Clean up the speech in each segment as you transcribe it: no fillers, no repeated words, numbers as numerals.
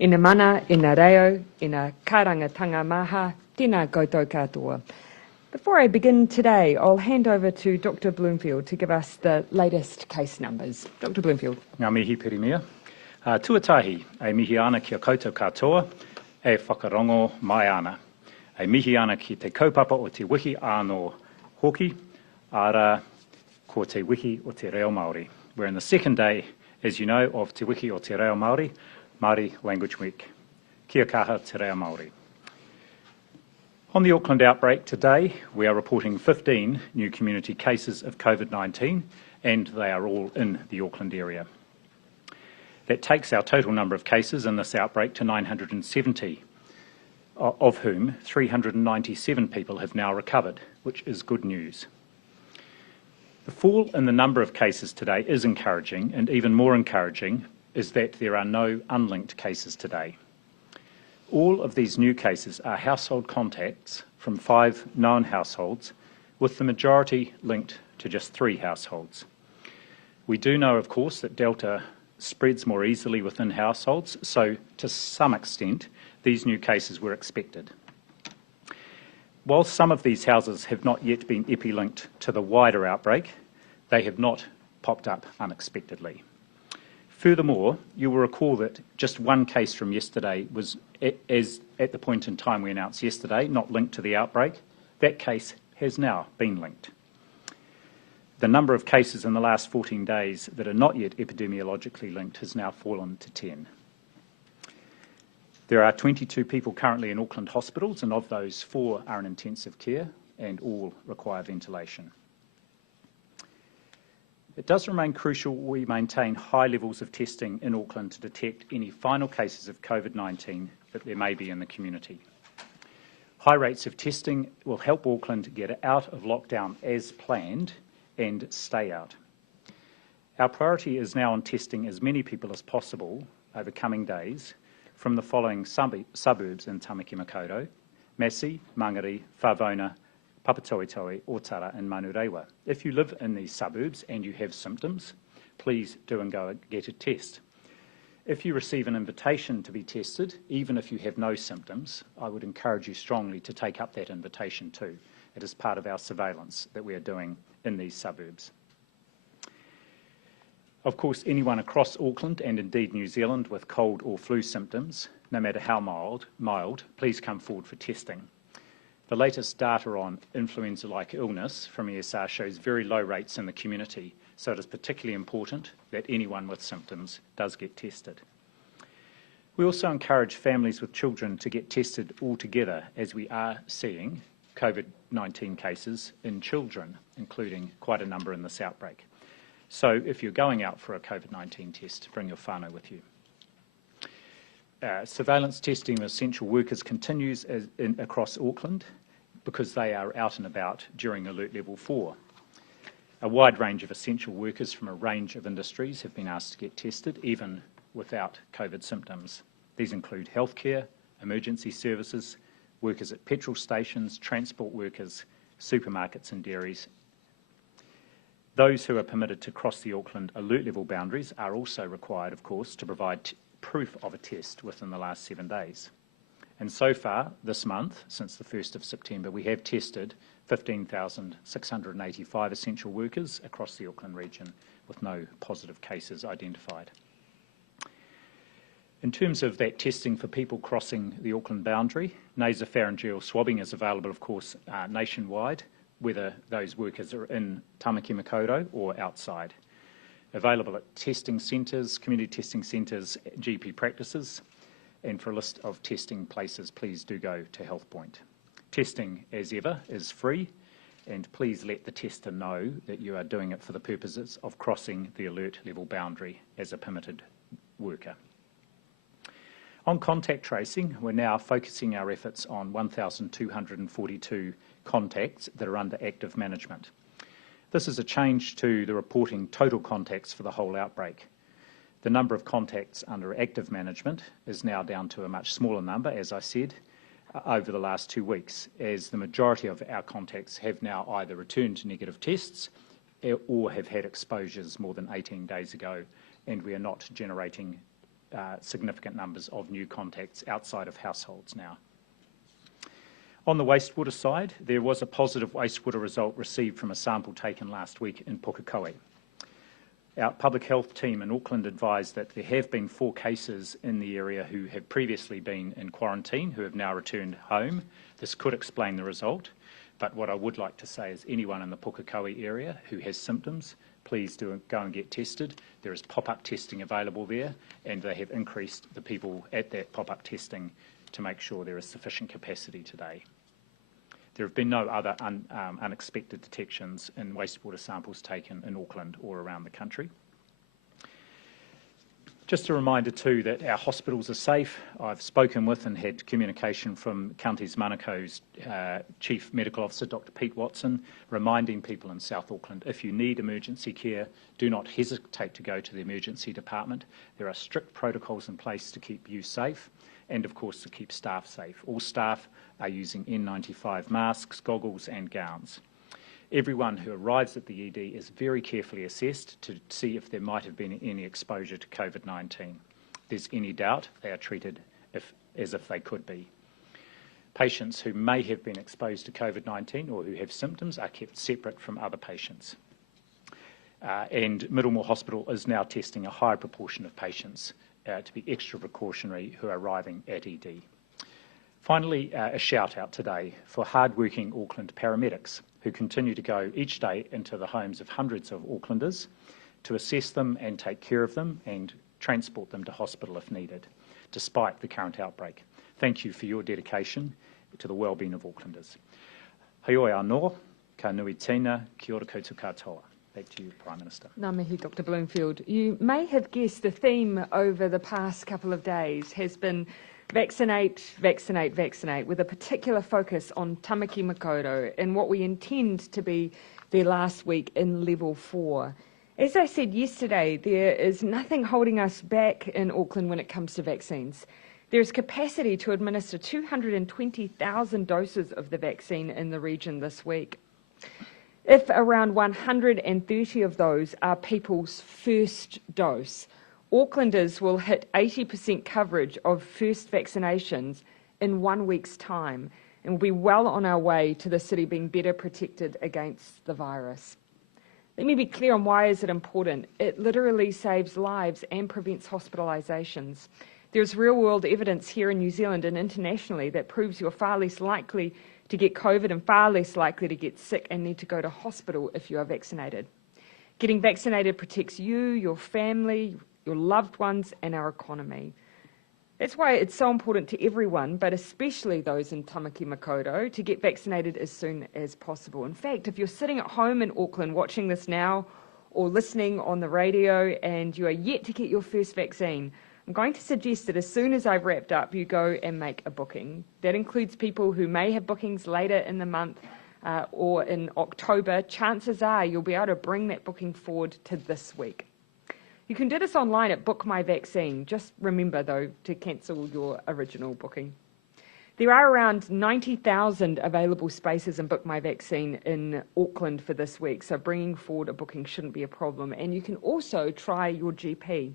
Ina mana, ina reo, ina karangatanga maha, tēnā koutou katoa. Before I begin today, I'll hand over to Dr. Bloomfield to give us the latest case numbers. Dr. Bloomfield. Ngā mihi perimia. Tuatahi, e mihi ana kia koutou katoa, e whakarongo mai ana. E mihi ana ki te kaupapa o te wiki anō hoki, ara ko te wiki o te reo Māori. We're in the second day, as you know, of te wiki o te reo Māori, Māori Language Week. Kia kaha te reo Māori. On the Auckland outbreak today, we are reporting 15 new community cases of COVID-19, and they are all in the Auckland area. That takes our total number of cases in this outbreak to 970, of whom 397 people have now recovered, which is good news. The fall in the number of cases today is encouraging, and even more encouraging is that there are no unlinked cases today. All of these new cases are household contacts from 5 known households, with the majority linked to just 3 households. We do know, of course, that Delta spreads more easily within households, so to some extent, these new cases were expected. While some of these houses have not yet been epi-linked to the wider outbreak, they have not popped up unexpectedly. Furthermore, you will recall that just one case from yesterday was, at the point in time we announced yesterday, not linked to the outbreak. That case has now been linked. The number of cases in the last 14 days that are not yet epidemiologically linked has now fallen to 10. There are 22 people currently in Auckland hospitals, and of those, 4 are in intensive care and all require ventilation. It does remain crucial we maintain high levels of testing in Auckland to detect any final cases of COVID-19 that there may be in the community. High rates of testing will help Auckland get out of lockdown as planned and stay out. Our priority is now on testing as many people as possible over coming days from the following suburbs in Tamaki Makaurau: Massey, Mangere, Whawona, Papatoetoe, Otara and Manurewa. If you live in these suburbs and you have symptoms, please do and go get a test. If you receive an invitation to be tested, even if you have no symptoms, I would encourage you strongly to take up that invitation too. It is part of our surveillance that we are doing in these suburbs. Of course, anyone across Auckland and indeed New Zealand with cold or flu symptoms, no matter how mild, please come forward for testing. The latest data on influenza-like illness from ESR shows very low rates in the community, so it is particularly important that anyone with symptoms does get tested. We also encourage families with children to get tested altogether, as we are seeing COVID-19 cases in children, including quite a number in this outbreak. So if you're going out for a COVID-19 test, bring your whānau with you. Surveillance testing of essential workers continues across Auckland because they are out and about during Alert Level 4. A wide range of essential workers from a range of industries have been asked to get tested, even without COVID symptoms. These include healthcare, emergency services, workers at petrol stations, transport workers, supermarkets and dairies. Those who are permitted to cross the Auckland Alert Level boundaries are also required, of course, to provide proof of a test within the last 7 days. And so far, this month, since the 1st of September, we have tested 15,685 essential workers across the Auckland region with no positive cases identified. In terms of that testing for people crossing the Auckland boundary, nasopharyngeal swabbing is available, of course, nationwide, whether those workers are in Tamaki Makaurau or outside. Available at testing centres, community testing centres, GP practices, and for a list of testing places, please do go to HealthPoint. Testing, as ever, is free, and please let the tester know that you are doing it for the purposes of crossing the alert level boundary as a permitted worker. On contact tracing, we're now focusing our efforts on 1,242 contacts that are under active management. This is a change to the reporting total contacts for the whole outbreak. The number of contacts under active management is now down to a much smaller number, as I said, over the last 2 weeks, as the majority of our contacts have now either returned negative tests or have had exposures more than 18 days ago, and we are not generating significant numbers of new contacts outside of households now. On the wastewater side, there was a positive wastewater result received from a sample taken last week in Pukekohe. Our public health team in Auckland advised that there have been 4 cases in the area who have previously been in quarantine who have now returned home. This could explain the result, but what I would like to say is anyone in the Pukekohe area who has symptoms, please do go and get tested. There is pop-up testing available there, and they have increased the people at that pop-up testing to make sure there is sufficient capacity today. There have been no other unexpected detections in wastewater samples taken in Auckland or around the country. Just a reminder too that our hospitals are safe. I've spoken with and had communication from Counties Manako's Chief Medical Officer, Dr. Pete Watson, reminding people in South Auckland, if you need emergency care, do not hesitate to go to the emergency department. There are strict protocols in place to keep you safe and, of course, to keep staff safe. All staff are using N95 masks, goggles and gowns. Everyone who arrives at the ED is very carefully assessed to see if there might have been any exposure to COVID-19. If there's any doubt, they are treated as if they could be. Patients who may have been exposed to COVID-19 or who have symptoms are kept separate from other patients. And Middlemore Hospital is now testing a higher proportion of patients to be extra precautionary who are arriving at ED. Finally, a shout out today for hard-working Auckland paramedics who continue to go each day into the homes of hundreds of Aucklanders to assess them and take care of them and transport them to hospital if needed, despite the current outbreak. Thank you for your dedication to the wellbeing of Aucklanders. Heoi anō, ka nui tēnā, kia ora koutou katoa. Back to you, Prime Minister. Ngā mihi, Dr. Bloomfield. You may have guessed the theme over the past couple of days has been vaccinate, vaccinate, vaccinate, with a particular focus on Tamaki Makaurau and what we intend to be their last week in level 4. As I said yesterday, there is nothing holding us back in Auckland when it comes to vaccines. There is capacity to administer 220,000 doses of the vaccine in the region this week. If around 130 of those are people's first dose, Aucklanders will hit 80% coverage of first vaccinations in 1 week's time, and will be well on our way to the city being better protected against the virus. Let me be clear on why is it important. It literally saves lives and prevents hospitalisations. There's real-world evidence here in New Zealand and internationally that proves you're far less likely to get COVID and far less likely to get sick and need to go to hospital if you are vaccinated. Getting vaccinated protects you, your family, your loved ones and our economy. That's why it's so important to everyone, but especially those in Tamaki Makaurau, to get vaccinated as soon as possible. In fact, if you're sitting at home in Auckland watching this now or listening on the radio and you are yet to get your first vaccine, I'm going to suggest that as soon as I've wrapped up, you go and make a booking. That includes people who may have bookings later in the month or in October. Chances are you'll be able to bring that booking forward to this week. You can do this online at Book My Vaccine. Just remember, though, to cancel your original booking. There are around 90,000 available spaces in Book My Vaccine in Auckland for this week, so bringing forward a booking shouldn't be a problem. And you can also try your GP.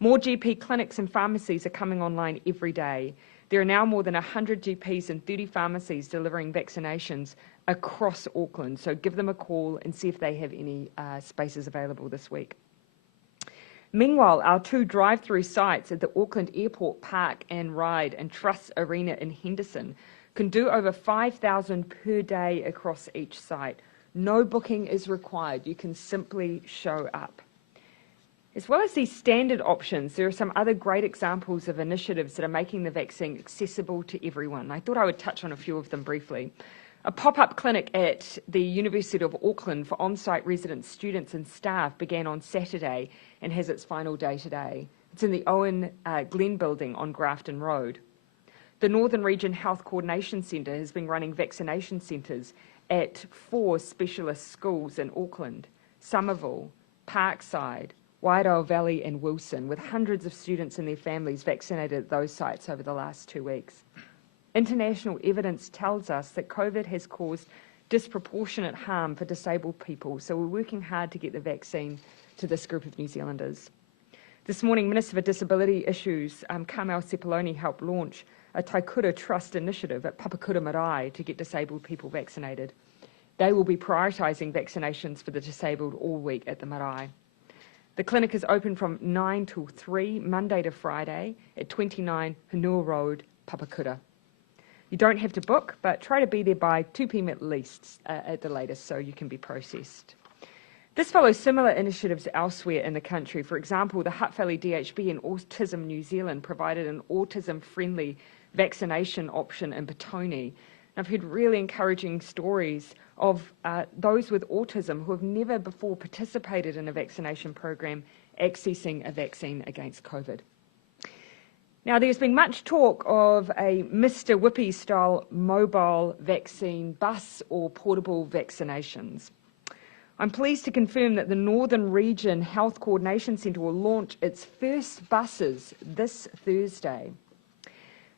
More GP clinics and pharmacies are coming online every day. There are now more than 100 GPs and 30 pharmacies delivering vaccinations across Auckland, so give them a call and see if they have any spaces available this week. Meanwhile, our 2 drive-through sites at the Auckland Airport Park and Ride and Truss Arena in Henderson can do over 5,000 per day across each site. No booking is required. You can simply show up. As well as these standard options, there are some other great examples of initiatives that are making the vaccine accessible to everyone. I thought I would touch on a few of them briefly. A pop-up clinic at the University of Auckland for on-site residents, students and staff began on Saturday and has its final day today. It's in the Owen Glen building on Grafton Road. The Northern Region Health Coordination Centre has been running vaccination centres at 4 specialist schools in Auckland, Somerville, Parkside, Wairau Valley and Wilson, with hundreds of students and their families vaccinated at those sites over the last 2 weeks. International evidence tells us that COVID has caused disproportionate harm for disabled people, so we're working hard to get the vaccine to this group of New Zealanders. This morning, Minister for Disability Issues, Carmel Sepuloni, helped launch a Taikura Trust initiative at Papakura Marae to get disabled people vaccinated. They will be prioritising vaccinations for the disabled all week at the marae. The clinic is open from 9 till 3, Monday to Friday, at 29 Hanua Road, Papakura. You don't have to book, but try to be there by 2 p.m. at least, at the latest, so you can be processed. This follows similar initiatives elsewhere in the country. For example, the Hutt Valley DHB and Autism New Zealand provided an autism-friendly vaccination option in Petone. I've heard really encouraging stories of those with autism who have never before participated in a vaccination program accessing a vaccine against COVID. Now, there's been much talk of a Mr. Whippy-style mobile vaccine bus or portable vaccinations. I'm pleased to confirm that the Northern Region Health Coordination Centre will launch its first buses this Thursday.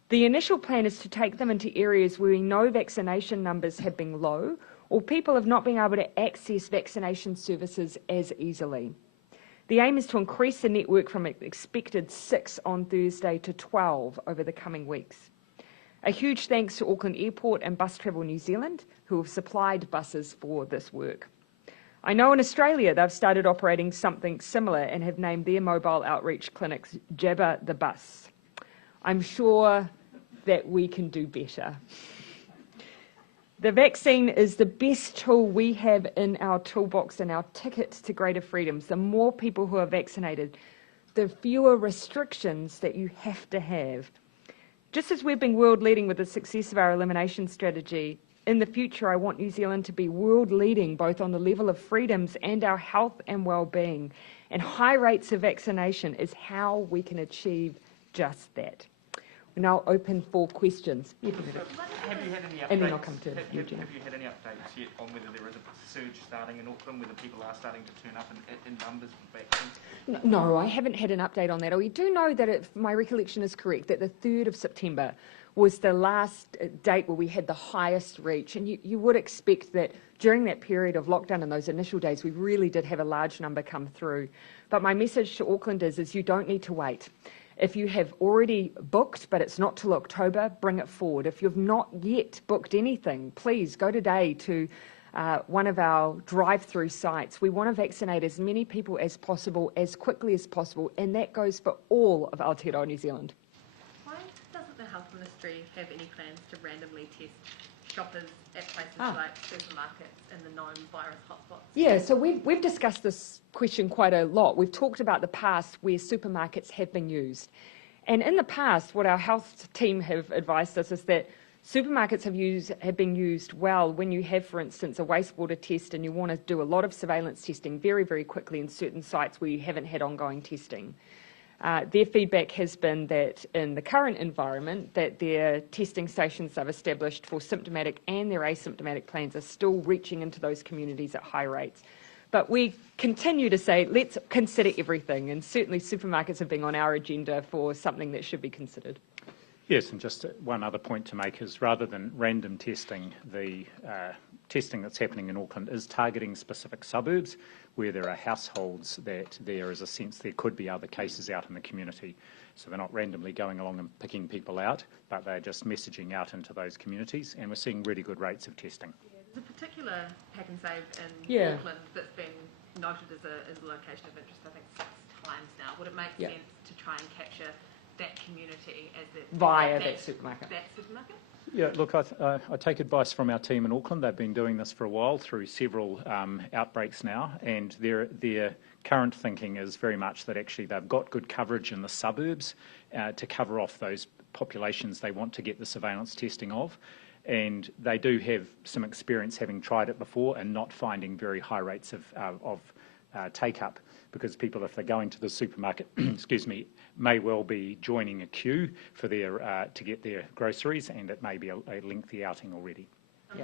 The initial plan is to take them into areas where we know vaccination numbers have been low or people have not been able to access vaccination services as easily. The aim is to increase the network from an expected 6 on Thursday to 12 over the coming weeks. A huge thanks to Auckland Airport and Bus Travel New Zealand, who have supplied buses for this work. I know in Australia they've started operating something similar and have named their mobile outreach clinics Jabba the Bus. I'm sure that we can do better. The vaccine is the best tool we have in our toolbox and our ticket to greater freedoms. The more people who are vaccinated, the fewer restrictions that you have to have. Just as we've been world leading with the success of our elimination strategy, in the future I want New Zealand to be world leading both on the level of freedoms and our health and well-being. And high rates of vaccination is how we can achieve just that. We're now open for questions. Have you had any updates? And then I'll come to you, Gina. Have you had any updates yet on whether there is a surge starting in Auckland, whether people are starting to turn up in numbers for vaccines? No, I haven't had an update on that. We do know that, if my recollection is correct, that the 3rd of September was the last date where we had the highest reach. And you would expect that during that period of lockdown and those initial days, we really did have a large number come through. But my message to Aucklanders is you don't need to wait. If you have already booked, but it's not till October, bring it forward. If you've not yet booked anything, please go today to one of our drive-through sites. We want to vaccinate as many people as possible, as quickly as possible, and that goes for all of Aotearoa New Zealand. Why doesn't the Health Ministry have any plans to randomly test shoppers at places like supermarkets and the known virus hotspots? Yeah, so we've discussed this question quite a lot. We've talked about the past where supermarkets have been used. And in the past, what our health team have advised us is that supermarkets have been used well when you have, for instance, a wastewater test and you want to do a lot of surveillance testing very, very quickly in certain sites where you haven't had ongoing testing. Their feedback has been that in the current environment, that their testing stations they've established for symptomatic and their asymptomatic plans are still reaching into those communities at high rates. But we continue to say, let's consider everything, and certainly supermarkets have been on our agenda for something that should be considered. Yes, and just one other point to make is rather than random testing, the testing that's happening in Auckland is targeting specific suburbs where there are households that there is a sense there could be other cases out in the community. So they're not randomly going along and picking people out, but they're just messaging out into those communities, and we're seeing really good rates of testing. Yeah, there's a particular Pack and Save in Auckland that's been noted as a location of interest, I think 6 times now. Would it make sense to try and capture that community as via that supermarket? Yeah, look, I take advice from our team in Auckland. They've been doing this for a while through several outbreaks now, and their current thinking is very much that actually they've got good coverage in the suburbs to cover off those populations they want to get the surveillance testing of. And they do have some experience having tried it before and not finding very high rates of take-up, because people, if they're going to the supermarket, excuse me, may well be joining a queue for their to get their groceries, and it may be a lengthy outing already.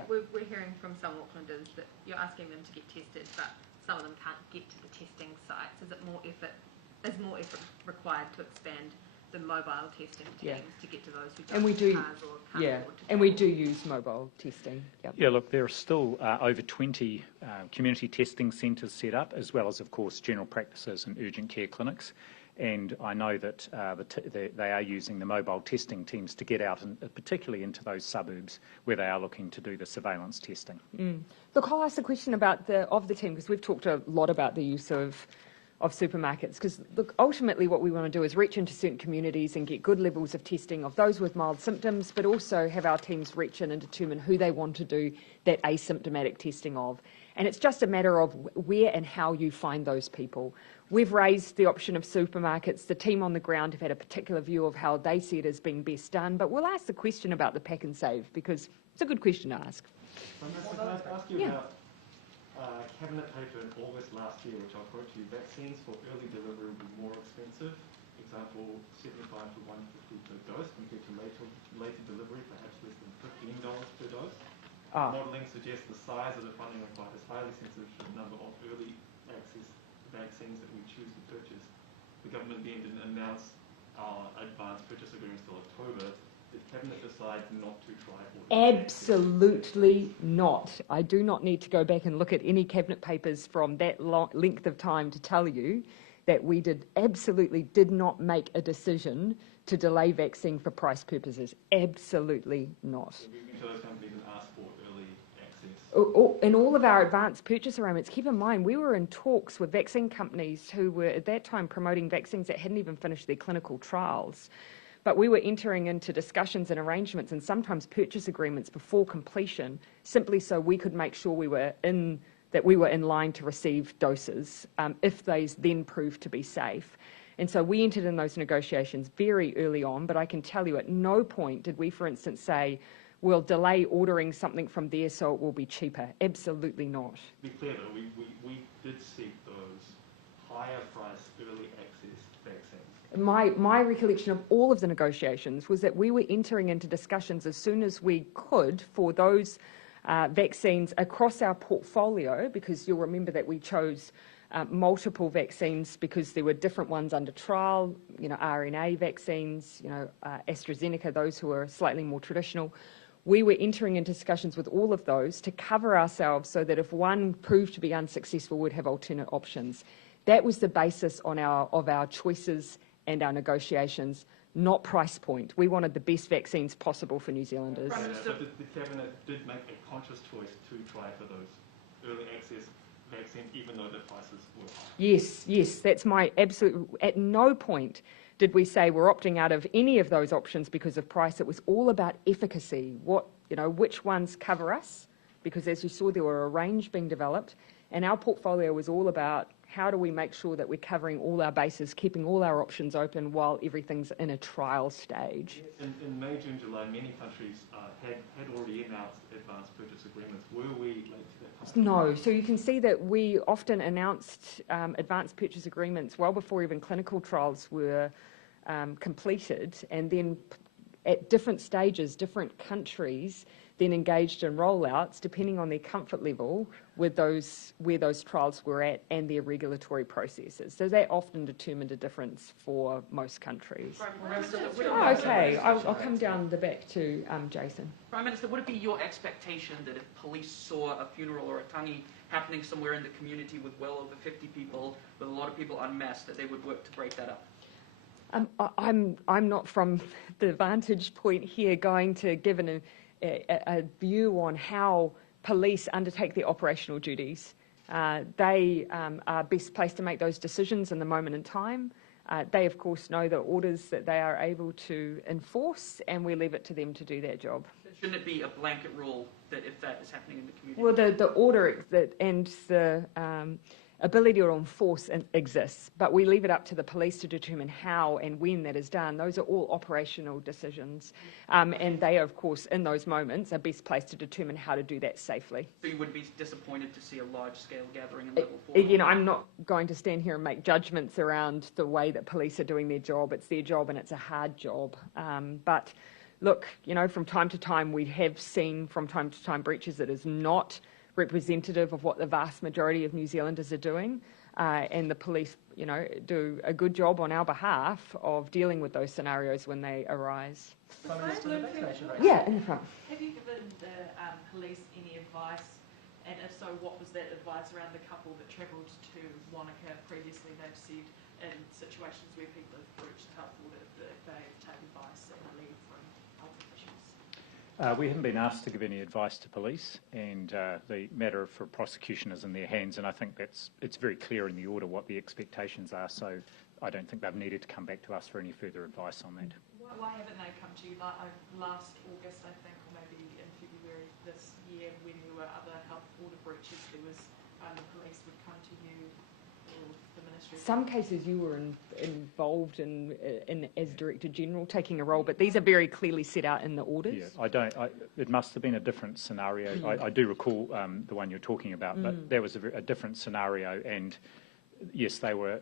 We're hearing from some Aucklanders that you're asking them to get tested, but some of them can't get to the testing sites. Is more effort required to expand the mobile testing teams to get to those who don't have cars or can't afford to and we do use mobile testing. Yeah, look, there are still over 20 community testing centres set up, as well as, of course, general practices and urgent care clinics. And I know that they are using the mobile testing teams to get out, particularly into those suburbs where they are looking to do the surveillance testing. Look, I'll ask the question about the team, because we've talked a lot about the use of supermarkets, because look, ultimately what we want to do is reach into certain communities and get good levels of testing of those with mild symptoms, but also have our teams reach in and determine who they want to do that asymptomatic testing of. And it's just a matter of where and how you find those people. We've raised the option of supermarkets. The team on the ground have had a particular view of how they see it as being best done, but we'll ask the question about the pack and save, because it's a good question to ask. Can I ask you about cabinet paper in August last year, which I'll quote to you: vaccines for early delivery will be more expensive. Example, 75 to 150 per dose, compared to later delivery, perhaps less than $15 per dose. Modelling suggests the size of the funding required is highly sensitive to the number of early access vaccines that we choose to purchase. The government again didn't announce our advance purchase agreements till October. Did Cabinet decide not to try ordering? Absolutely not. I do not need to go back and look at any cabinet papers from that length of time to tell you that we absolutely did not make a decision to delay vaccine for price purposes. Absolutely not. So we've been to those companies and asked for early access. In all of our advanced purchase arrangements, keep in mind, we were in talks with vaccine companies who were at that time promoting vaccines that hadn't even finished their clinical trials. But we were entering into discussions and arrangements and sometimes purchase agreements before completion, simply so we could make sure we were in line to receive doses if they then proved to be safe. And so we entered in those negotiations very early on, but I can tell you at no point did we, for instance, say, we'll delay ordering something from there so it will be cheaper. Absolutely not. To be clear though, we did seek those higher priced early access vaccines. My recollection of all of the negotiations was that we were entering into discussions as soon as we could for those vaccines across our portfolio, because you'll remember that we chose multiple vaccines because there were different ones under trial, RNA vaccines, AstraZeneca, those who are slightly more traditional. We were entering into discussions with all of those to cover ourselves so that if one proved to be unsuccessful, we'd have alternate options. That was the basis of our choices and our negotiations, not price point. We wanted the best vaccines possible for New Zealanders. But the Cabinet did make a conscious choice to try for those early access vaccines, even though the prices were high. Yes, that's my absolute. At no point did we say we're opting out of any of those options because of price. It was all about efficacy. Which ones cover us? Because as you saw, there were a range being developed, and our portfolio was all about how do we make sure that we're covering all our bases, keeping all our options open while everything's in a trial stage. In May, June, July, many countries had already announced advanced purchase agreements. Were we late to that part? No. So you can see that we often announced advanced purchase agreements well before even clinical trials were completed, and then at different stages, different countries then engaged in rollouts depending on their comfort level with where those trials were at and their regulatory processes. So that often determined a difference for most countries. Okay. I'll come down the back to Jason. Prime Minister, would it be your expectation that if police saw a funeral or a tangi happening somewhere in the community with well over 50 people, with a lot of people unmasked, that they would work to break that up? I'm not, from the vantage point here, going to give a view on how police undertake their operational duties. They are best placed to make those decisions in the moment in time. They, of course, know the orders that they are able to enforce, and we leave it to them to do their job. Shouldn't it be a blanket rule that if that is happening in the community? Well, the order and the ability to enforce exists, but we leave it up to the police to determine how and when that is done. Those are all operational decisions, and they, of course, in those moments, are best placed to determine how to do that safely. So you would be disappointed to see a large-scale gathering in level 4? I'm not going to stand here and make judgments around the way that police are doing their job. It's their job, and it's a hard job. But look, from time to time, we have seen from time to time breaches that is not representative of what the vast majority of New Zealanders are doing, and the police, do a good job on our behalf of dealing with those scenarios when they arise. Bloomfield, Yeah, in the front. have you given the police any advice, and if so, So what was that advice around the couple that travelled to Wanaka previously? They've said in situations where people have breached health order that they've taken advice and are leave from health officials. We haven't been asked to give any advice to police, and the matter for prosecution is in their hands, and I think it's very clear in the order what the expectations are, so I don't think they've needed to come back to us for any further advice on that. Why haven't they come to you? Last August, I think, or maybe in February this year, when there were other health order breaches, there was the police would come to you or the ministry. Some cases you were involved in as Director General taking a role, but these are very clearly set out in the orders. Yeah, it must have been a different scenario. I do recall the one you're talking about, but that was a different scenario, and yes, they were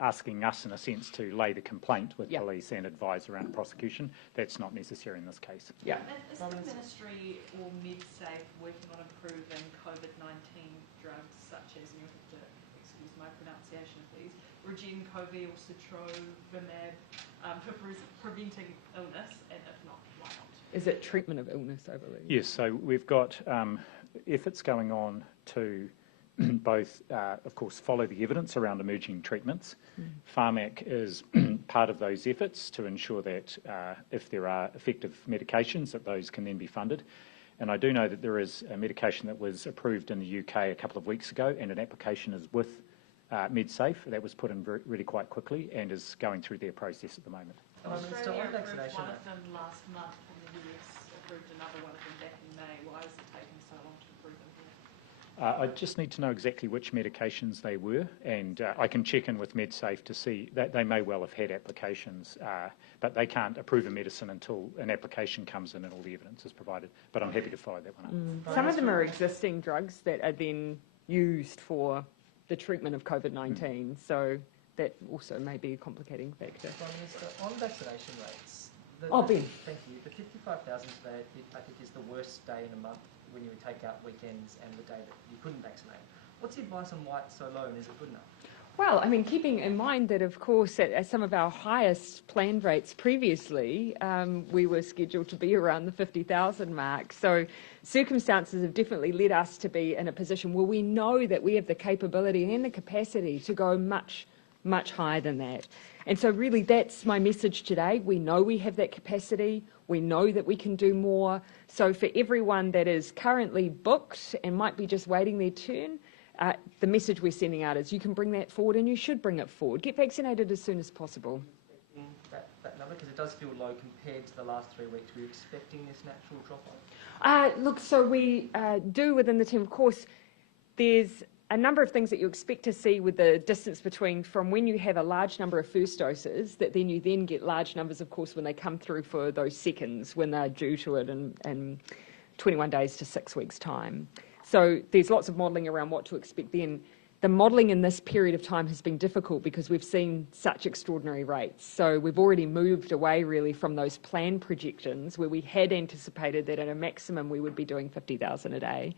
asking us, in a sense, to lay the complaint with police and advise around prosecution. That's not necessary in this case. Yeah. Is the ministry or MedSafe working on improving COVID-19 drugs such as, and you'll have to excuse my pronunciation please, Regencovi or Sotrovimab for preventing illness, and if not, why not? Is it treatment of illness, I believe? Yes, so we've got efforts going on to both, of course, follow the evidence around emerging treatments. Pharmac is part of those efforts to ensure that if there are effective medications, that those can then be funded. And I do know that there is a medication that was approved in the UK a couple of weeks ago, and an application is with MedSafe. That was put in really quite quickly and is going through their process at the moment. Australia approved one of them last month, and the US approved another one of them back in May. Why is it taking so long to approve them here? I just need to know exactly which medications they were, and I can check in with MedSafe to see that they may well have had applications, but they can't approve a medicine until an application comes in and all the evidence is provided. But I'm happy to follow that one up. Some of them are existing drugs that are then used for the treatment of COVID-19, so that also may be a complicating factor. Prime Minister, on vaccination rates, Ben. Thank you. The 55,000 today, I think, is the worst day in a month when you would take out weekends and the day that you couldn't vaccinate. What's the advice on why it's so low, and is it good enough? Well, I mean, keeping in mind that, of course, at some of our highest planned rates previously, we were scheduled to be around the 50,000 mark. So circumstances have definitely led us to be in a position where we know that we have the capability and the capacity to go much, much higher than that. And so really that's my message today. We know we have that capacity. We know that we can do more. So for everyone that is currently booked and might be just waiting their turn, the message we're sending out is you can bring that forward, and you should bring it forward. Get vaccinated as soon as possible. That number, because it does feel low compared to the last 3 weeks. Were you expecting this natural drop-off? Look, so we do within the team, of course, there's a number of things that you expect to see with the distance between from when you have a large number of first doses, that then you then get large numbers, of course, when they come through for those seconds, when they're due to it in 21 days to 6 weeks' time. So there's lots of modelling around what to expect then. The modelling in this period of time has been difficult because we've seen such extraordinary rates. So we've already moved away really from those planned projections where we had anticipated that at a maximum we would be doing 50,000 a day.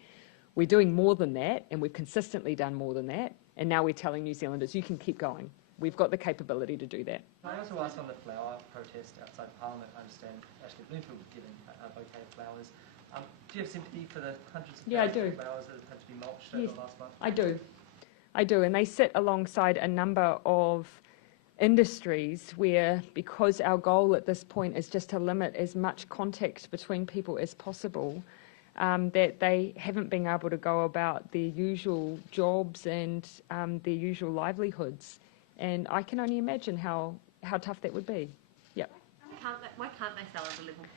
We're doing more than that, and we've consistently done more than that, and now we're telling New Zealanders, you can keep going. We've got the capability to do that. I also asked on the flower protest outside Parliament. I understand Ashley Bloomfield was given a bouquet of flowers. Do you have sympathy for the hundreds of thousands of flowers that have had to be mulched over the last month? I do, and they sit alongside a number of industries where, because our goal at this point is just to limit as much contact between people as possible, that they haven't been able to go about their usual jobs and their usual livelihoods. And I can only imagine how tough that would be. Yep. Why can't they sell at a level 4?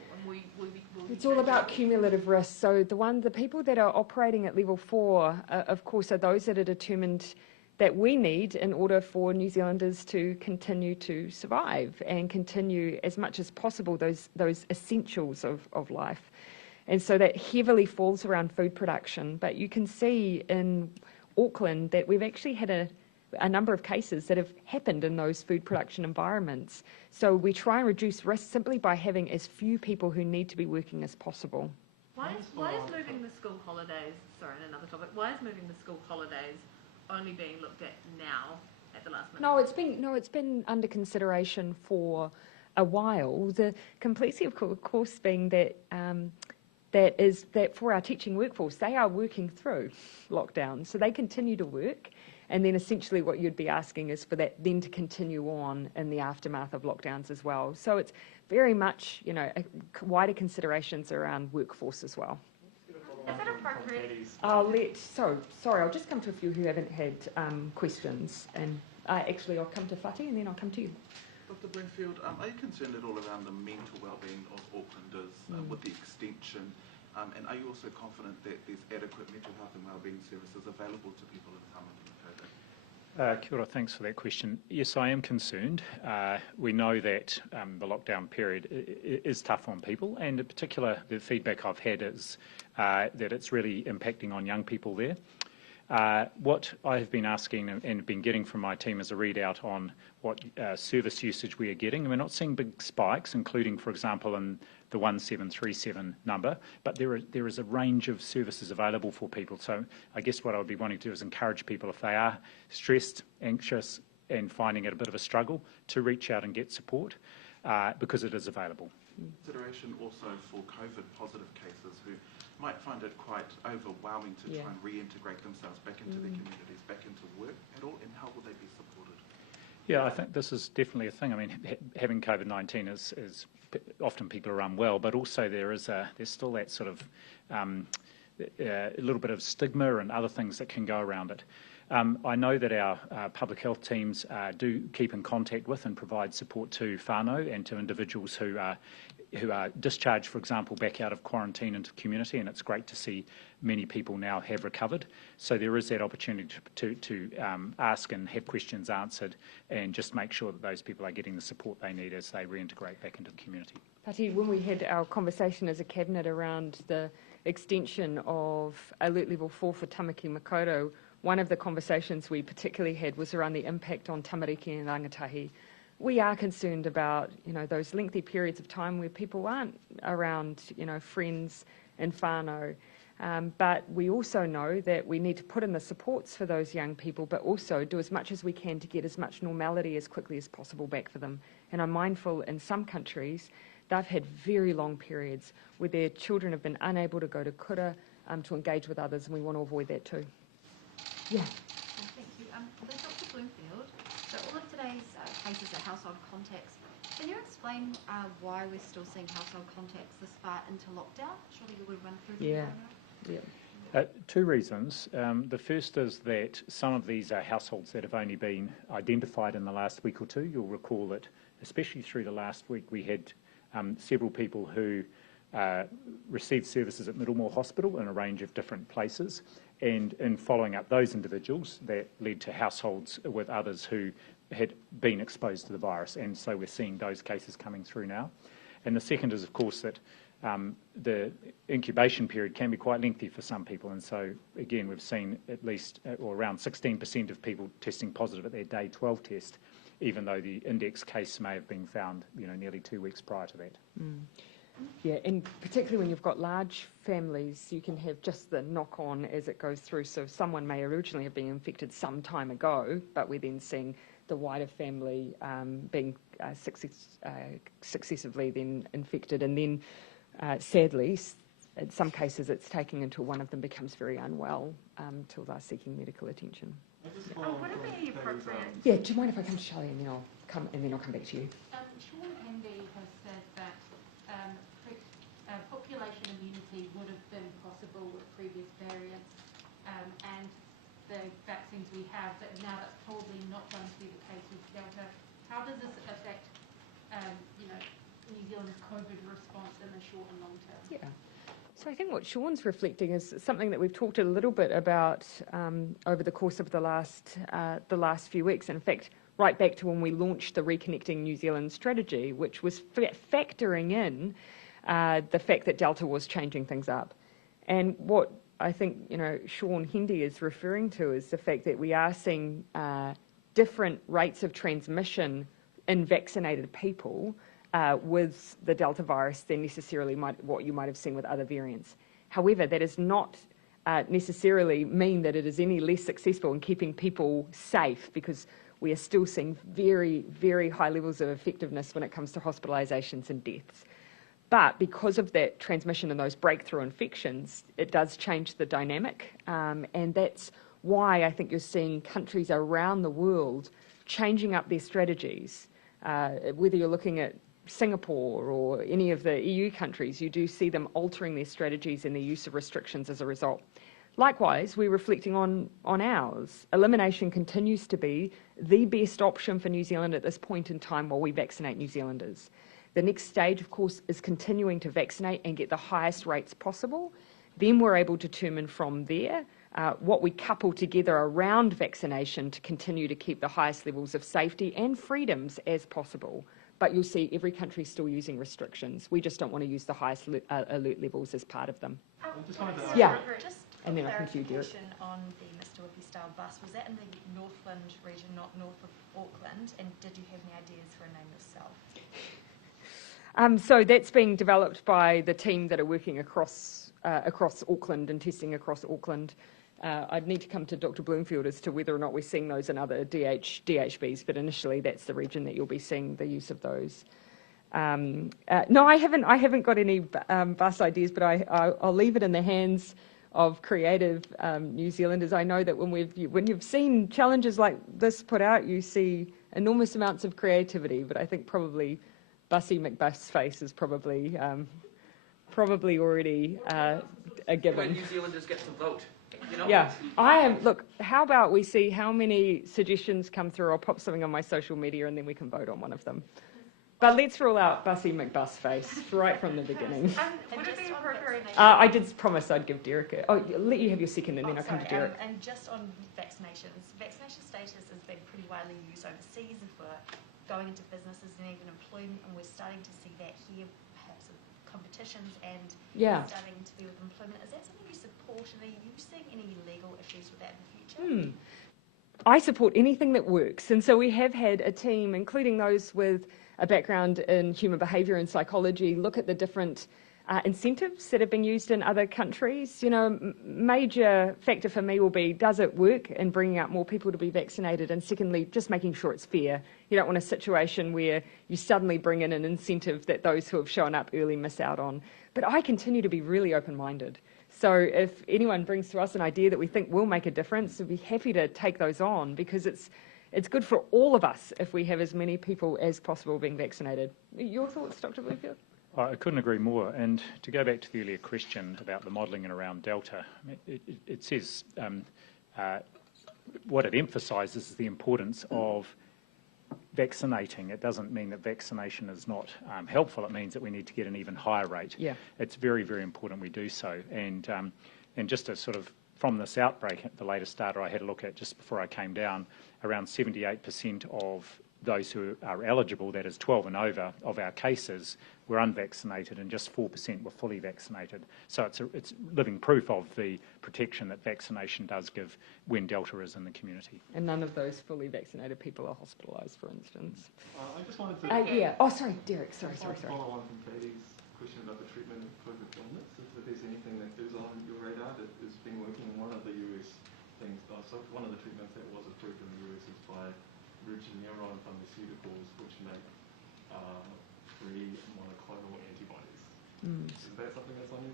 It's all about cumulative risk. So the people that are operating at level 4, of course, are those that are determined that we need in order for New Zealanders to continue to survive and continue as much as possible those essentials of life. And so that heavily falls around food production. But you can see in Auckland that we've actually had a number of cases that have happened in those food production environments. So we try and reduce risk simply by having as few people who need to be working as possible. Why is moving the school holidays, sorry, another topic, why is moving the school holidays only being looked at now at the last minute? No, it's been under consideration for a while. The complexity, of course, being that that for our teaching workforce, they are working through lockdown, so they continue to work. And then essentially what you'd be asking is for that then to continue on in the aftermath of lockdowns as well. So it's very much, wider considerations around workforce as well. Is it appropriate? I'll just come to a few who haven't had questions. And actually, I'll come to Whati and then I'll come to you. Dr. Bloomfield, are you concerned at all around the mental well-being of Aucklanders with the extension? And are you also confident that there's adequate mental health and wellbeing services available to people in Tamaki? Kia ora, thanks for that question. Yes, I am concerned. We know that the lockdown period is tough on people, and in particular, the feedback I've had is that it's really impacting on young people there. What I have been asking and been getting from my team is a readout on what service usage we are getting. And we're not seeing big spikes, including, for example, in the 1737 number, but there is a range of services available for people. So I guess what I would be wanting to do is encourage people, if they are stressed, anxious, and finding it a bit of a struggle, to reach out and get support because it is available. Consideration also for COVID positive cases who might find it quite overwhelming to try and reintegrate themselves back into their communities, back into work at all, and how will they be supported? Yeah, I think this is definitely a thing. I mean, having COVID-19 is often people are unwell, but also there's still that sort of a little bit of stigma and other things that can go around it. I know that our public health teams do keep in contact with and provide support to whānau and to individuals who are discharged, for example, back out of quarantine into the community, and it's great to see many people now have recovered. So there is that opportunity to ask and have questions answered and just make sure that those people are getting the support they need as they reintegrate back into the community. Pati, when we had our conversation as a cabinet around the extension of Alert Level 4 for Tamaki Makaurau, one of the conversations we particularly had was around the impact on tamariki and rangatahi. We are concerned about, those lengthy periods of time where people aren't around, friends and whānau. But we also know that we need to put in the supports for those young people, but also do as much as we can to get as much normality as quickly as possible back for them. And I'm mindful in some countries, they've had very long periods where their children have been unable to go to kura, to engage with others, and we want to avoid that too. Yeah. Thank you. Dr. Bloomfield, so all of today's cases are household contacts. Can you explain why we're still seeing household contacts this far into lockdown? Surely you would run through them. Two reasons. The first is that some of these are households that have only been identified in the last week or two. You'll recall that, especially through the last week, we had several people who received services at Middlemore Hospital in a range of different places. And in following up those individuals, that led to households with others who had been exposed to the virus. And so we're seeing those cases coming through now. And the second is, of course, that the incubation period can be quite lengthy for some people. And so, again, we've seen at least or around 16% of people testing positive at their day 12 test, even though the index case may have been found, nearly 2 weeks prior to that. Yeah, and particularly when you've got large families, you can have just the knock-on as it goes through. So someone may originally have been infected some time ago, but we're then seeing the wider family being successively then infected. And then, sadly, in some cases it's taking until one of them becomes very unwell till they're seeking medical attention. Would it be appropriate? Yeah, do you mind if I come to Charlie and then I'll come back to you? Sean Hendy has said that population immunity would have been possible with previous variants and the vaccines we have, but now that's probably not going to be the case with Delta. How does this affect, New Zealand's COVID response in the short and long term? Yeah. So I think what Sean's reflecting is something that we've talked a little bit about over the course of the last few weeks. In fact, right back to when we launched the Reconnecting New Zealand strategy, which was factoring in the fact that Delta was changing things up. And what I think, Sean Hendy is referring to is the fact that we are seeing different rates of transmission in vaccinated people with the Delta virus than necessarily what you might have seen with other variants. However, that does not necessarily mean that it is any less successful in keeping people safe, because we are still seeing very, very high levels of effectiveness when it comes to hospitalisations and deaths. But because of that transmission and those breakthrough infections, it does change the dynamic. And that's why I think you're seeing countries around the world changing up their strategies. Whether you're looking at Singapore or any of the EU countries, you do see them altering their strategies and their use of restrictions as a result. Likewise, we're reflecting on ours. Elimination continues to be the best option for New Zealand at this point in time while we vaccinate New Zealanders. The next stage, of course, is continuing to vaccinate and get the highest rates possible. Then we're able to determine from there what we couple together around vaccination to continue to keep the highest levels of safety and freedoms as possible. But you'll see every country still using restrictions. We just don't want to use the highest alert levels as part of them. Yeah. And then I think you do it. On the Mr. Whippy style bus, was that in the Northland region, not north of Auckland? And did you have any ideas for a name yourself? So that's being developed by the team that are working across Auckland and testing across Auckland. I'd need to come to Dr. Bloomfield as to whether or not we're seeing those in other DHBs, but initially that's the region that you'll be seeing the use of those. No, I haven't got any bus ideas, but I'll leave it in the hands of creative New Zealanders. I know that when you've seen challenges like this put out, you see enormous amounts of creativity, but I think probably Bussy McBussface is probably already a given. Where New Zealanders get to vote. You know? Yeah, look, how about we see how many suggestions come through? I'll pop something on my social media and then we can vote on one of them. But let's rule out Bussy McBussface right from the beginning. Would it be appropriate? I did promise I'd give Derek I'll let you have your second and then I'll come to Derek. And just on vaccinations, vaccination status has been pretty widely used overseas if we're going into businesses and even employment, and we're starting to see that here, perhaps with competitions and starting to be with employment. Is that something you support, and are you seeing any legal issues with that in the future? I support anything that works, and so we have had a team, including those with a background in human behaviour and psychology, look at the different incentives that have been used in other countries. You know, major factor for me will be, does it work in bringing out more people to be vaccinated? And secondly, just making sure it's fair. You don't want a situation where you suddenly bring in an incentive that those who have shown up early miss out on. But I continue to be really open-minded. So if anyone brings to us an idea that we think will make a difference, we'd be happy to take those on, because it's good for all of us if we have as many people as possible being vaccinated. Your thoughts, Dr. Bloomfield? I couldn't agree more. And to go back to the earlier question about the modelling and around Delta, it says what it emphasises is the importance of vaccinating. It doesn't mean that vaccination is not helpful. It means that we need to get an even higher rate. Yeah. It's very, very important we do so. And just to sort of, from this outbreak, the latest data I had a look at just before I came down, around 78% of those who are eligible, that is 12 and over, of our cases were unvaccinated, and just 4% were fully vaccinated. So it's living proof of the protection that vaccination does give when Delta is in the community. And none of those fully vaccinated people are hospitalised, for instance. I just wanted to... yeah. Oh, sorry, Derek. Sorry. Follow on from Katie's question about the treatment of COVID illness. If there's anything that is on your radar that has been working, and one of the US things, so one of the treatments that was approved in the US is by Regeneron Pharmaceuticals, which make free monoclonal antibodies. Is that something that's on your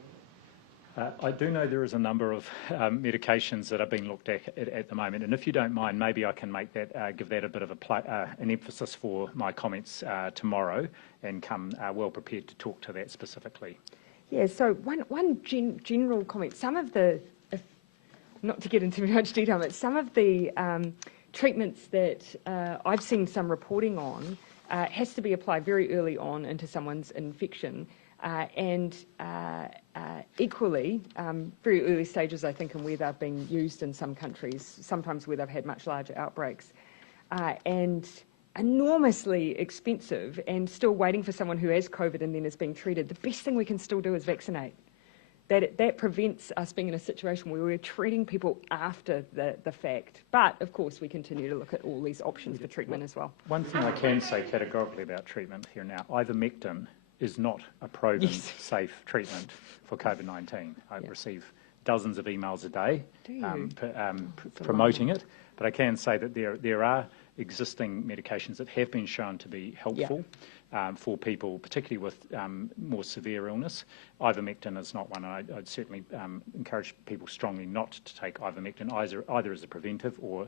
radar? I do know there is a number of medications that are being looked at the moment, and if you don't mind, maybe I can make that, give that a bit of an emphasis for my comments tomorrow, and come well prepared to talk to that specifically. Yeah. So one general comment. Some of the, not to get into too much detail, but some of the treatments that I've seen some reporting on has to be applied very early on into someone's infection, and equally very early stages, I think, in where they've been used in some countries, sometimes where they've had much larger outbreaks, and enormously expensive, and still waiting for someone who has COVID and then is being treated. The best thing we can still do is vaccinate. That prevents us being in a situation where we're treating people after the fact. But, of course, we continue to look at all these options for treatment as well. One thing I can say categorically about treatment here now, ivermectin is not a proven safe treatment for COVID-19. I receive dozens of emails a day promoting it, but I can say that there are existing medications that have been shown to be helpful. for people, particularly with more severe illness. Ivermectin is not one, and I'd certainly encourage people strongly not to take ivermectin, either as a preventive or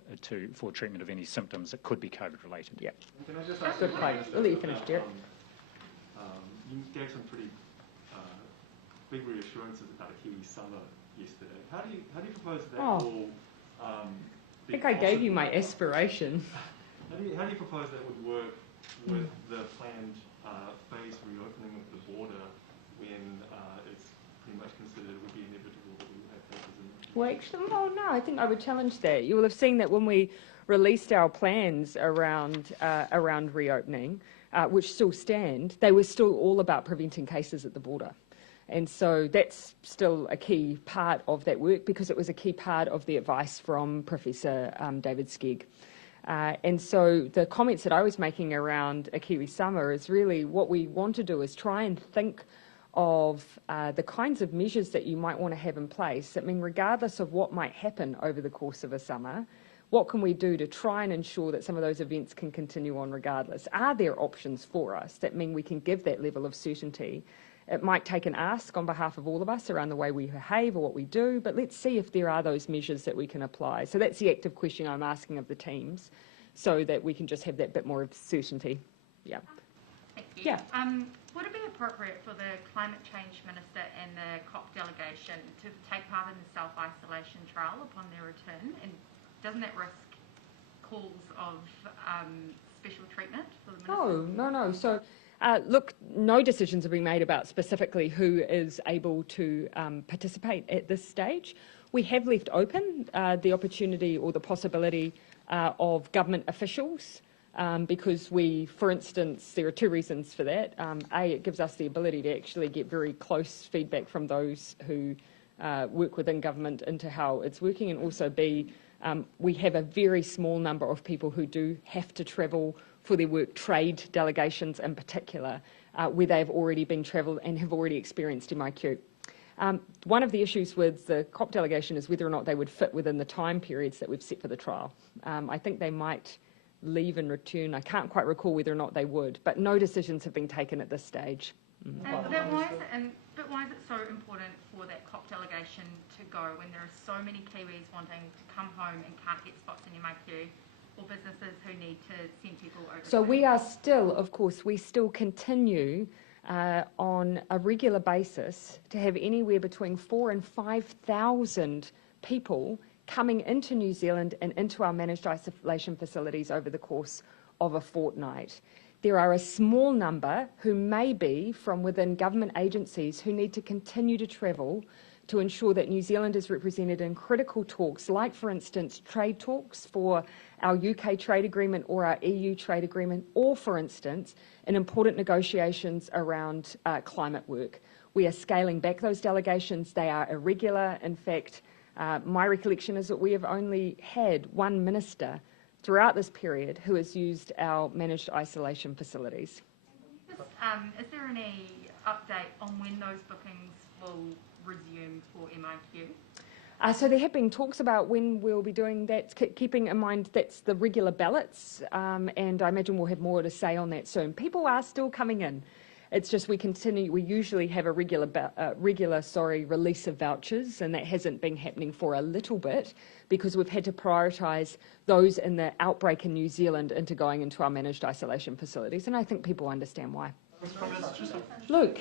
for treatment of any symptoms that could be COVID-related. Yeah. Can I just ask Good point. We'll let you finish, Jared. You gave some pretty big reassurances about a Kiwi summer yesterday. How do you propose that will I think I gave you my aspiration. How do you propose that would work with the planned phased reopening of the border when it's pretty much considered it would be inevitable that we would have cases in the Well, actually, no, I think I would challenge that. You will have seen that when we released our plans around reopening, which still stand, they were still all about preventing cases at the border. And so that's still a key part of that work because it was a key part of the advice from Professor David Skegg. And so the comments that I was making around a Kiwi summer is really what we want to do is try and think of the kinds of measures that you might want to have in place. I mean, regardless of what might happen over the course of a summer, what can we do to try and ensure that some of those events can continue on regardless? Are there options for us that mean we can give that level of certainty? It might take an ask on behalf of all of us around the way we behave or what we do, but let's see if there are those measures that we can apply. So that's the active question I'm asking of the teams so that we can just have that bit more of certainty. Yeah. Thank you. Yeah. Would it be appropriate for the Climate Change Minister and the COP delegation to take part in the self-isolation trial upon their return? And doesn't that risk calls of special treatment for the minister? No. So, look, no decisions have been made about specifically who is able to participate at this stage. We have left open the opportunity or the possibility of government officials because for instance, there are two reasons for that. A, it gives us the ability to actually get very close feedback from those who work within government into how it's working, and also B, we have a very small number of people who do have to travel for their work, trade delegations in particular, where they've already been travelled and have already experienced MIQ. One of the issues with the COP delegation is whether or not they would fit within the time periods that we've set for the trial. I think they might leave and return. I can't quite recall whether or not they would, but no decisions have been taken at this stage. But why is it so important for that COP delegation to go when there are so many Kiwis wanting to come home and can't get spots in MIQ, or businesses who need to send people over? So we are still, of course, we still continue on a regular basis to have anywhere between 4,000 and 5,000 people coming into New Zealand and into our managed isolation facilities over the course of a fortnight. There are a small number who may be from within government agencies who need to continue to travel to ensure that New Zealand is represented in critical talks, like, for instance, trade talks for our UK trade agreement or our EU trade agreement, or, for instance, in important negotiations around climate work. We are scaling back those delegations. They are irregular. In fact, my recollection is that we have only had one minister throughout this period who has used our managed isolation facilities. Is there any update on when those bookings will resume for MIQ? So there have been talks about when we'll be doing that, keeping in mind that's the regular ballots, and I imagine we'll have more to say on that soon. People are still coming in. It's just we usually have a regular release of vouchers, and that hasn't been happening for a little bit because we've had to prioritise those in the outbreak in New Zealand into going into our managed isolation facilities, and I think people understand why. Luke.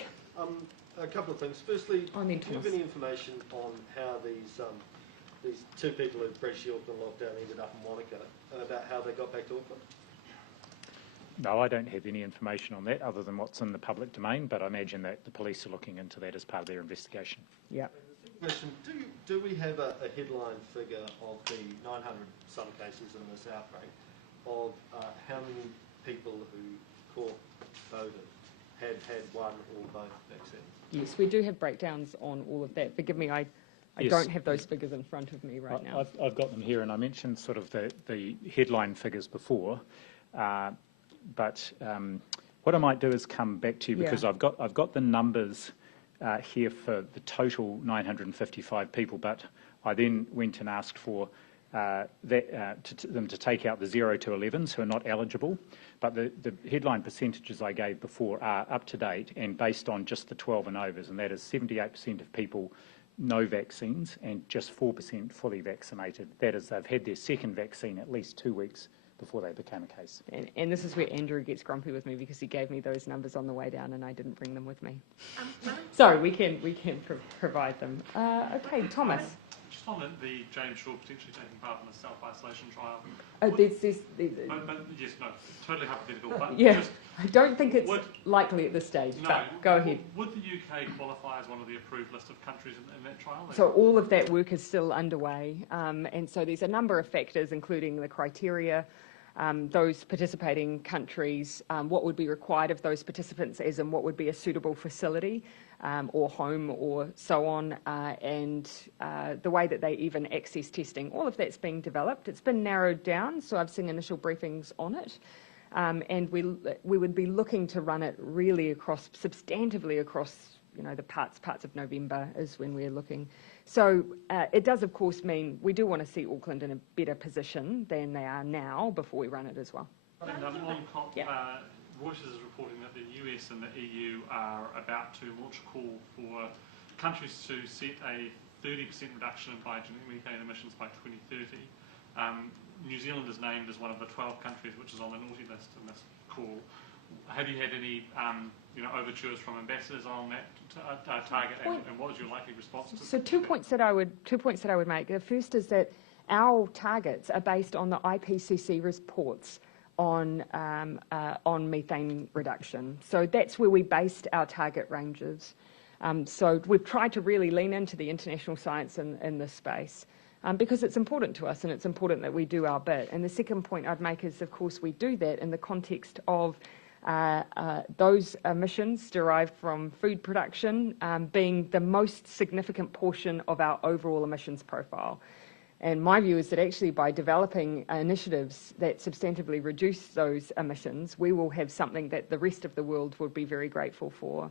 A couple of things. Firstly, do you have Thomas. any information on how these two people who breached the Auckland lockdown ended up in Wanaka, and about how they got back to Auckland? No, I don't have any information on that other than what's in the public domain, but I imagine that the police are looking into that as part of their investigation. Yeah. Question, do we have a headline figure of the 900 some cases in this outbreak of how many people who caught COVID had one or both vaccines? Yes, we do have breakdowns on all of that. Forgive me, I Yes. don't have those figures in front of me right now. I've got them here, and I mentioned sort of the headline figures before, but what I might do is come back to you because I've got the numbers here for the total 955 people, but I then went and asked for them to take out the 0 to 11s who are not eligible. But the headline percentages I gave before are up to date and based on just the 12 and overs, and that is 78% of people no vaccines and just 4% fully vaccinated. That is, they've had their second vaccine at least 2 weeks before they became a case. And this is where Andrew gets grumpy with me because he gave me those numbers on the way down and I didn't bring them with me. So we can provide them. Okay, Thomas. Just on the James Shaw potentially taking part in the self-isolation trial. Yes, no, totally hypothetical. But yeah, just, I don't think it's likely at this stage, no, but go ahead. Would the UK qualify as one of the approved list of countries in that trial? So all of that work is still underway, and so there's a number of factors, including the criteria, those participating countries, what would be required of those participants as in what would be a suitable facility or home or so on, and the way that they even access testing. All of that's being developed. It's been narrowed down, so I've seen initial briefings on it. And we would be looking to run it really substantively across, the parts of November is when we're looking. So it does, of course, mean we do want to see Auckland in a better position than they are now before we run it as well. And Reuters is reporting that the US and the EU are about to launch a call for countries to set a 30% reduction in biogenic methane emissions by 2030. New Zealand is named as one of the 12 countries which is on the naughty list in this call. Have you had any overtures from ambassadors on that target, and what is your likely response to So 2 points that I would make. The first is that our targets are based on the IPCC reports on methane reduction. So that's where we based our target ranges. So we've tried to really lean into the international science in this space. Because it's important to us and it's important that we do our bit. And the second point I'd make is, of course, we do that in the context of those emissions derived from food production being the most significant portion of our overall emissions profile. And my view is that actually by developing initiatives that substantively reduce those emissions, we will have something that the rest of the world would be very grateful for.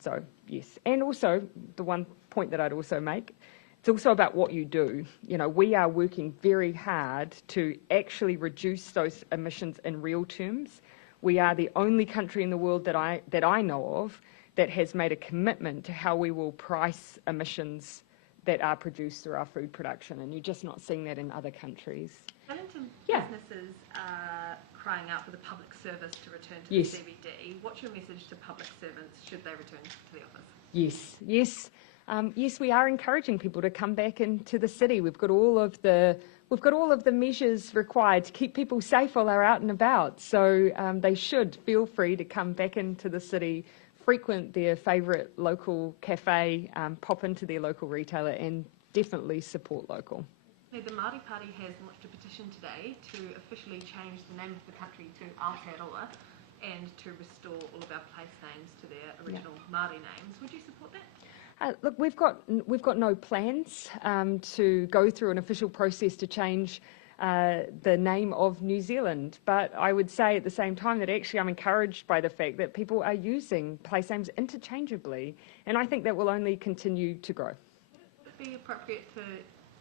So, yes. And also, the one point that I'd also make, it's also about what you do. We are working very hard to actually reduce those emissions in real terms. We are the only country in the world that I know of that has made a commitment to how we will price emissions that are produced through our food production, and you're just not seeing that in other countries. Wellington businesses are crying out for the public service to return to the CBD. What's your message to public servants should they return to the office? Yes, we are encouraging people to come back into the city. We've got all of the measures required to keep people safe while they're out and about. So they should feel free to come back into the city, frequent their favourite local cafe, pop into their local retailer, and definitely support local. The Māori Party has launched a petition today to officially change the name of the country to Aotearoa and to restore all of our place names to their original Māori names. Would you support that? Look, we've got no plans to go through an official process to change the name of New Zealand, but I would say at the same time that actually I'm encouraged by the fact that people are using place names interchangeably, and I think that will only continue to grow. Would it be appropriate to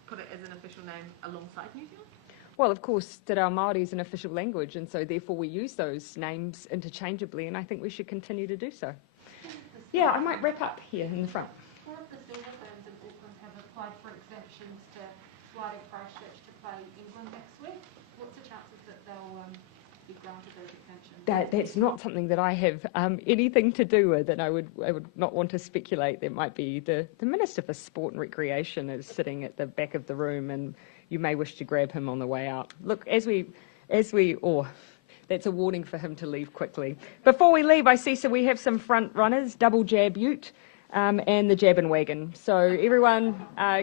put it as an official name alongside New Zealand? Well, of course, Te Reo Māori is an official language, and so therefore we use those names interchangeably, and I think we should continue to do so. Yeah, I might wrap up here in the front. Four of the silver firms in Auckland have applied for exemptions to fly to Christchurch to play England next week. What's the chances that they'll be granted those exemptions? That's not something that I have anything to do with, and I would not want to speculate. There might be the Minister for Sport and Recreation is sitting at the back of the room, and you may wish to grab him on the way out. Look, that's a warning for him to leave quickly. Before we leave, I see we have some front runners, Double Jab Ute and the Jab and Wagon. So everyone,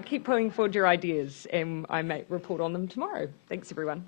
keep pulling forward your ideas, and I may report on them tomorrow. Thanks, everyone.